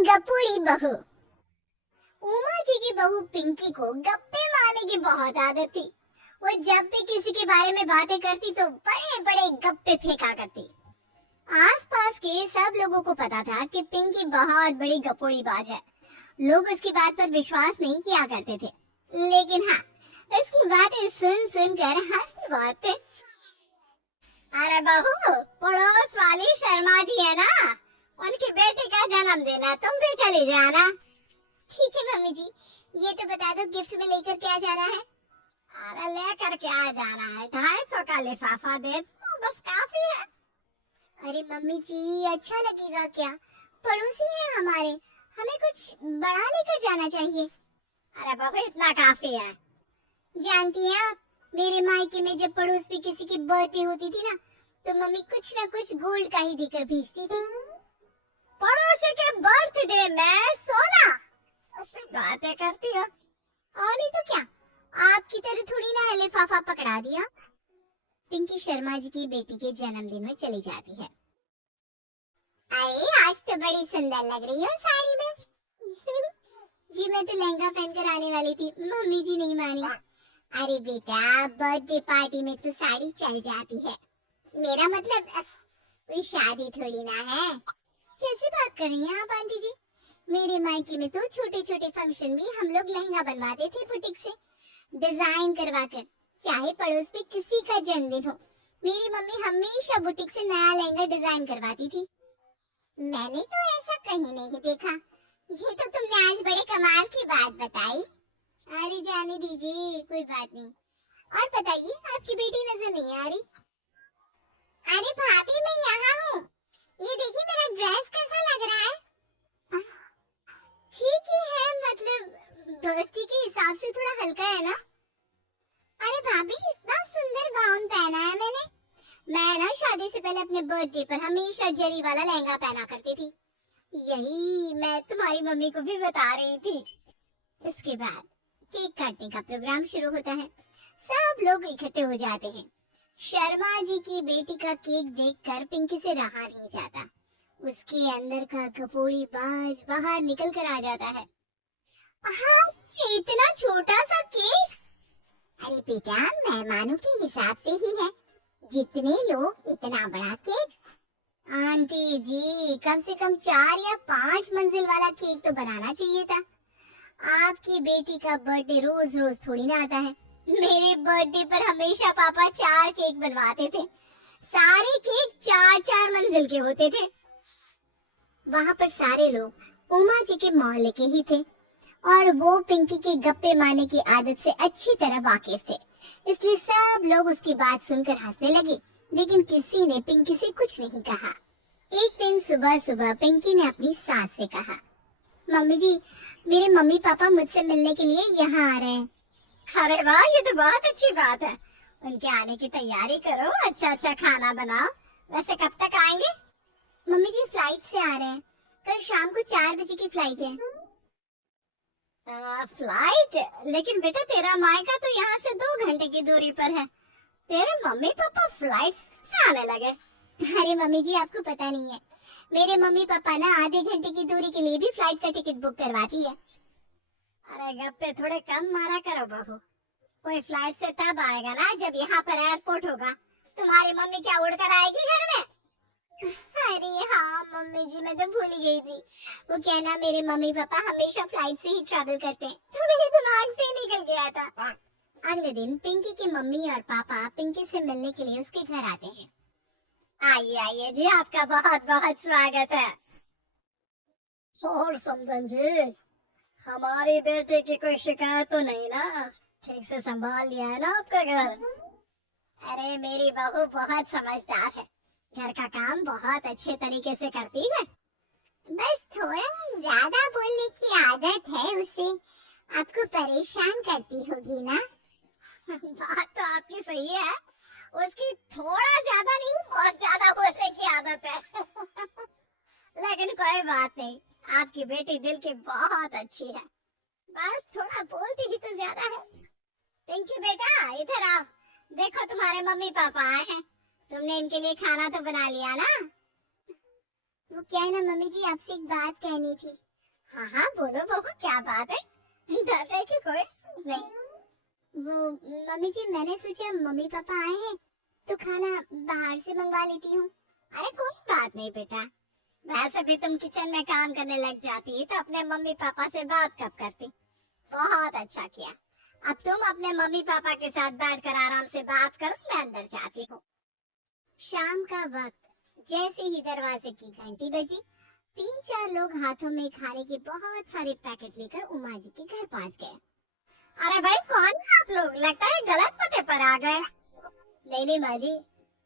गपुड़ी बहू। उमा जी की बहू पिंकी को गप्पे मारने की बहुत आदत थी। वो जब भी किसी के बारे में बातें करती तो बड़े बड़े गप्पे फेंका करती। आसपास के सब लोगों को पता था कि पिंकी बहुत बड़ी गपोड़ी बाज है। लोग उसकी बात पर विश्वास नहीं किया करते थे, लेकिन हाँ, उसकी बातें सुन सुन कर हंसते बहुत थे। अरे बहू, पड़ोस वाली शर्मा जी है ना, उनकी बेटी का जन्मदिन है, तुम भी चली जाना। ठीक है मम्मी जी, ये तो बता दो गिफ्ट में लेकर क्या जाना है? अरे लेकर क्या जाना है, 250 का लिफाफा दे दो, बस काफी है। अरे मम्मी जी, अच्छा लगेगा क्या? पड़ोसी हैं हमारे, हमें कुछ बड़ा लेकर जाना चाहिए। अरे बहू, इतना काफी है। जानती हैं आप, मेरे मायके में जब पड़ोस में किसी की बर्थडे होती थी ना, तो मम्मी कुछ ना कुछ गोल्ड का ही देकर भेजती थी। पड़ोसी के बर्थडे में सोना? ऐसी बातें करती हो। और नहीं तो क्या, आपकी तरह थोड़ी ना लिफाफा पकड़ा दिया। पिंकी शर्मा जी की बेटी के जन्मदिन में चली जाती है। अरे आज तो बड़ी सुंदर लग रही हो साड़ी में। जी मैं तो लहंगा पहनकर आने वाली थी, मम्मी जी नहीं मानी। अरे बेटा, बर्थडे पार्टी में तो साड़ी चल जाती है, मेरा मतलब कोई शादी थोड़ी ना है। कैसी बात कर रही हैं आप आंटी जी? मेरे मायके में तो छोटे छोटे फंक्शन भी हम लोग लहंगा बनवाते थे बुटीक से, डिजाइन करवाकर। चाहे पड़ोस में किसी का जन्मदिन हो, मेरी मम्मी हमेशा बुटीक से नया लहंगा डिजाइन करवाती थी। मैंने तो ऐसा कहीं नहीं देखा। ये तो तुमने आज बड़े कमाल की बात बताई। अरे जाने दीजिए, कोई बात नहीं। और बताइए, आपकी बेटी नजर नहीं आ रही। अरे भाभी, मैं यहाँ हूँ। ये देखिए मेरा ड्रेस कैसा लग रहा है? ठीक ही है, मतलब बर्थडे के हिसाब से थोड़ा हल्का है ना। अरे भाभी, इतना सुंदर गाउन पहना है मैंने। मैं ना शादी से पहले अपने बर्थडे पर हमेशा जरी वाला लहंगा पहना करती थी। यही मैं तुम्हारी मम्मी को भी बता रही थी। इसके बाद केक काटने का प्रोग्राम शुरू होता है। सब लोग इकट्ठे हो जाते हैं। शर्मा जी की बेटी का केक देखकर पिंकी से रहा नहीं जाता। उसके अंदर का कपोड़ी बाज बाहर निकल कर आ जाता है। हाँ, इतना छोटा सा केक? अरे बेटा, मेहमानों के हिसाब से ही है, जितने लोग इतना बड़ा केक। आंटी जी, कम से कम 4 या 5 मंजिल वाला केक तो बनाना चाहिए था। आपकी बेटी का बर्थडे रोज रोज थोड़ी ना आता है। मेरे बर्थडे पर हमेशा पापा 4 केक बनवाते थे। सारे केक 4-4 मंजिल के होते थे। वहां पर सारे लोग उमा जी के मोहल्ले के ही थे और वो पिंकी के गप्पे मारने की आदत से अच्छी तरह वाकिफ थे। इसलिए सब लोग उसकी बात सुनकर हंसने लगे, लेकिन किसी ने पिंकी से कुछ नहीं कहा। एक दिन सुबह सुबह पिंकी ने अपनी सास से कहा, मम्मी जी, मेरे मम्मी पापा मुझसे मिलने के लिए यहाँ आ रहे हैं। अरे वाह, ये तो बहुत अच्छी बात है। उनके आने की तैयारी करो, अच्छा अच्छा खाना बनाओ। वैसे कब तक आएंगे? मम्मी जी फ्लाइट से आ रहे हैं, कल शाम को 4 बजे की फ्लाइट है। फ्लाइट? लेकिन बेटा, तेरा मायका तो यहाँ से 2 घंटे की दूरी पर है। तेरे मम्मी पापा फ्लाइट से आने लगे? अरे मम्मी जी, आपको पता नहीं है, मेरे मम्मी पापा ना आधे घंटे की दूरी के लिए भी फ्लाइट का टिकट बुक करवाती है। अरे गप्पे थोड़े कम मारा करो बहू। कोई फ्लाइट से तब आएगा ना जब यहाँ पर एयरपोर्ट होगा। तुम्हारी मम्मी क्या उड़कर आएगी घर में? अरे हाँ मम्मी जी, मैं तो भूल ही गई थी। वो क्या ना, मेरे मम्मी पापा हमेशा फ्लाइट से ही ट्रैवल करते हैं, तो मेरे दिमाग से ही निकल गया था। अगले दिन पिंकी की मम्मी और पापा पिंकी से मिलने के लिए उसके घर आते हैं। आइए आइए जी, आपका बहुत बहुत स्वागत है। और समधन जी, हमारी बेटे की कोई शिकायत तो नहीं ना? ठीक से संभाल लिया है ना आपका घर? अरे मेरी बहू बहुत समझदार है, घर का काम बहुत अच्छे तरीके से करती है। बस थोड़ा ज्यादा बोलने की आदत है उसे, आपको परेशान करती होगी ना। बात तो आपकी सही है, उसकी थोड़ा ज्यादा नहीं, बहुत ज्यादा बोलने की आदत है। लेकिन कोई बात नहीं, आपकी बेटी दिल की बहुत अच्छी है, बस थोड़ा बोलती ही तो ज्यादा है। पिंकी बेटा, इधर आओ। देखो तुम्हारे मम्मी पापा आए हैं, तुमने इनके लिए खाना तो बना लिया ना? वो क्या है ना मम्मी जी, आपसे एक बात कहनी थी। हाँ हाँ बोलो बहू, क्या बात है? डरने की कोई जरूरत नहीं। वो मम्मी जी, मैंने सोचा मम्मी पापा आए हैं तो खाना बाहर से मंगवा लेती हूँ। अरे कोई बात नहीं बेटा, वैसे भी तुम किचन में काम करने लग जाती तो अपने मम्मी पापा से बात कब करती। बहुत अच्छा किया। अब तुम अपने मम्मी पापा के साथ बैठकर आराम से बात करो, मैं अंदर जाती हूँ। शाम का वक्त जैसे ही दरवाजे की घंटी बजी, तीन चार लोग हाथों में खाने के बहुत सारे पैकेट लेकर उमा जी के घर पहुंच गए। अरे भाई कौन है आप लोग? लगता है गलत पते पर आ गए। नहीं नहीं माँ जी,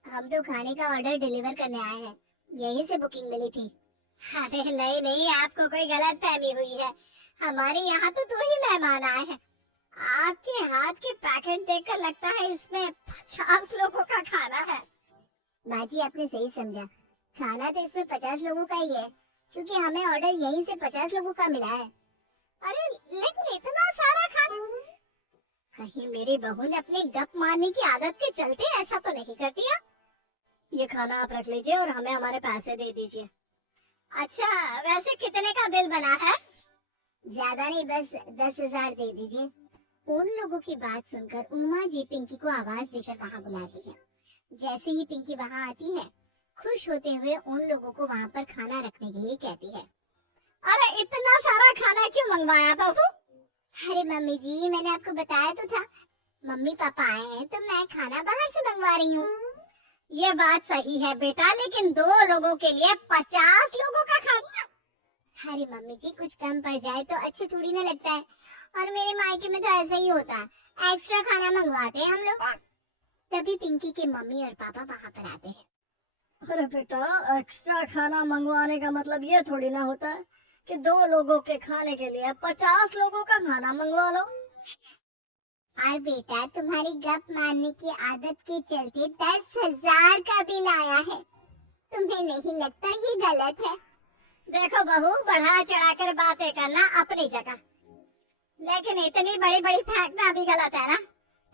हम तो खाने का ऑर्डर डिलीवर करने आए हैं, यहीं से बुकिंग मिली थी। अरे नहीं नहीं, आपको कोई गलत फहमी हुई है। हमारे यहाँ तो 2 ही मेहमान आए हैं। आपके हाथ के पैकेट देखकर लगता है इसमें 50 लोगों का खाना है। माँ जी आपने सही समझा, खाना तो इसमें 50 लोगों का ही है, क्योंकि हमें ऑर्डर यहीं से 50 लोगों का मिला है। अरे लेकिन इतना सारा खाना, कहीं मेरी बहू ने अपनी गप मारने की आदत के चलते ऐसा तो नहीं कर दिया? ये खाना आप रख लीजिए और हमें हमारे पैसे दे दीजिए। अच्छा, वैसे कितने का बिल बना है? ज्यादा नहीं, बस 10,000 दे दीजिए। उन लोगों की बात सुनकर उमा जी पिंकी को आवाज देकर वहाँ बुलाती है। जैसे ही पिंकी वहाँ आती है, खुश होते हुए उन लोगों को वहाँ पर खाना रखने के लिए कहती है। अरे इतना सारा खाना क्यों मंगवाया बहू? अरे मम्मी जी, मैंने आपको बताया तो था, मम्मी पापा आए हैं तो मैं खाना बाहर से मंगवा रही हूँ। ये बात सही है बेटा, लेकिन 2 लोगों के लिए 50 लोगों का खाना? अरे मम्मी जी, कुछ कम पड़ जाए तो अच्छा थोड़ी ना लगता है, और मेरे मायके में तो ऐसा ही होता है, एक्स्ट्रा खाना मंगवाते हैं हम लोग। तभी पिंकी के मम्मी और पापा वहाँ पर आते हैं। अरे बेटा, एक्स्ट्रा खाना मंगवाने का मतलब ये थोड़ी ना होता है कि 2 लोगों के खाने के लिए 50 लोगों का खाना मंगवा लो। और बेटा, तुम्हारी गप मारने की आदत के चलते 10,000 का बिल आया है। तुम्हें नहीं लगता ये गलत है? देखो बहू, बढ़ा चढ़ाकर बातें करना अपनी जगह, लेकिन इतनी बड़ी बड़ी फेंकना भी गलत है ना।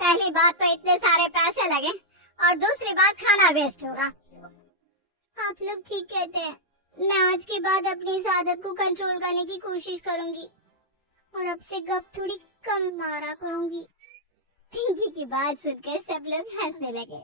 पहली बात तो इतने सारे पैसे लगे, और दूसरी बात खाना वेस्ट होगा। आप लोग ठीक कहते हैं, मैं आज के बाद अपनी इस आदत को कंट्रोल करने की कोशिश करूंगी और अब से गप थोड़ी कम मारा करूंगी। पिंकी की बात सुनकर सब लोग हंसने लगे।